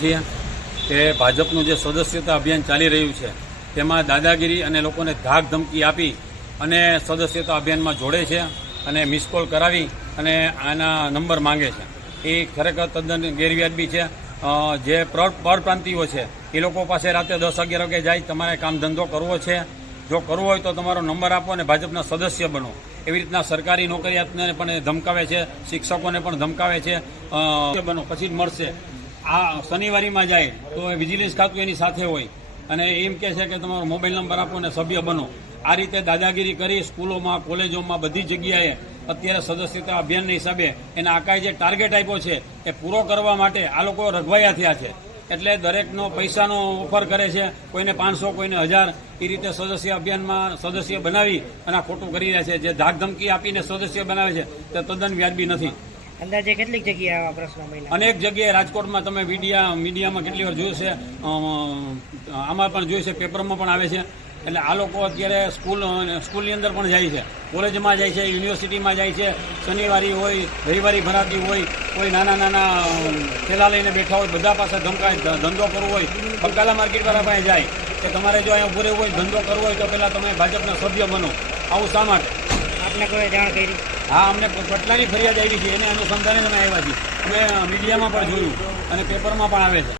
છીએ કે ભાજપનું જે સદસ્યતા અભિયાન ચાલી રહ્યું છે તેમાં દાદાગીરી અને લોકોને ધાક ધમકી આપી અને સદસ્યતા અભિયાનમાં જોડે છે અને મિસ કોલ કરાવી અને આના નંબર માંગે છે. એ ખરેખર તદ્દન ગેરવ્યાજબી છે. જે પરપ્રાંતિઓ છે એ લોકો પાસે રાતે 10-11 વાગે જાય, તમારે કામ ધંધો કરવો છે, જો કરવો હોય તો તમારો નંબર આપો અને ભાજપના સદસ્ય બનો. એવી રીતના સરકારી નોકરિયાતને પણ ધમકાવે છે, શિક્ષકોને પણ ધમકાવે છે. બનો પછી જ મળશે. આ શનિવારીમાં જાય તો વિજિલન્સ ખાતું એની સાથે હોય અને એમ કહે છે કે તમારો મોબાઈલ નંબર આપો અને સભ્ય બનો. આ રીતે દાદાગીરી કરી સ્કૂલોમાં, કોલેજોમાં, બધી જગ્યાએ અત્યારે સદસ્યતા અભિયાનના હિસાબે એના આકાએ જે ટાર્ગેટ આપ્યો છે એ પૂરો કરવા માટે આ લોકો રઘવાયા થયા છે. એટલે દરેકનો પૈસાનો ઓફર કરે છે, કોઈને 500, કોઈને 1000, એ રીતે સદસ્ય અભિયાનમાં સદસ્ય બનાવી અને આ ખોટું કરી રહ્યા છે. જે ધાક ધમકી આપીને સદસ્ય બનાવે છે તે તદ્દન વ્યાજબી નથી. અંદાજે કેટલીક જગ્યાએ આવા પ્રશ્નો બન્યા? અનેક જગ્યાએ રાજકોટમાં તમે મીડિયામાં કેટલી વાર જોયું છે, આમાં પણ જોયું છે, પેપરમાં પણ આવે છે. એટલે આ લોકો અત્યારે સ્કૂલની અંદર પણ જાય છે, કોલેજમાં જાય છે, યુનિવર્સિટીમાં જાય છે. શનિવારી હોય, રવિવારી ભરાતી હોય, કોઈ નાના થેલા લઈને બેઠા હોય, બધા પાસે ધમકાય. ધંધો કરવો હોય, બકાલા માર્કેટવાળા પાસે જાય કે તમારે જો અહીંયા ઉભું રહેવું હોય, ધંધો કરવો હોય તો પહેલાં તમે ભાજપના સભ્ય બનો. આવું શા માટે? આપને કોઈ જાણ કરી? હા, અમને કેટલાની ફરિયાદ આવી છે, એને અનુસંધાને અમે આવ્યા છીએ. અમે મીડિયામાં પણ જોયું અને પેપરમાં પણ આવે છે.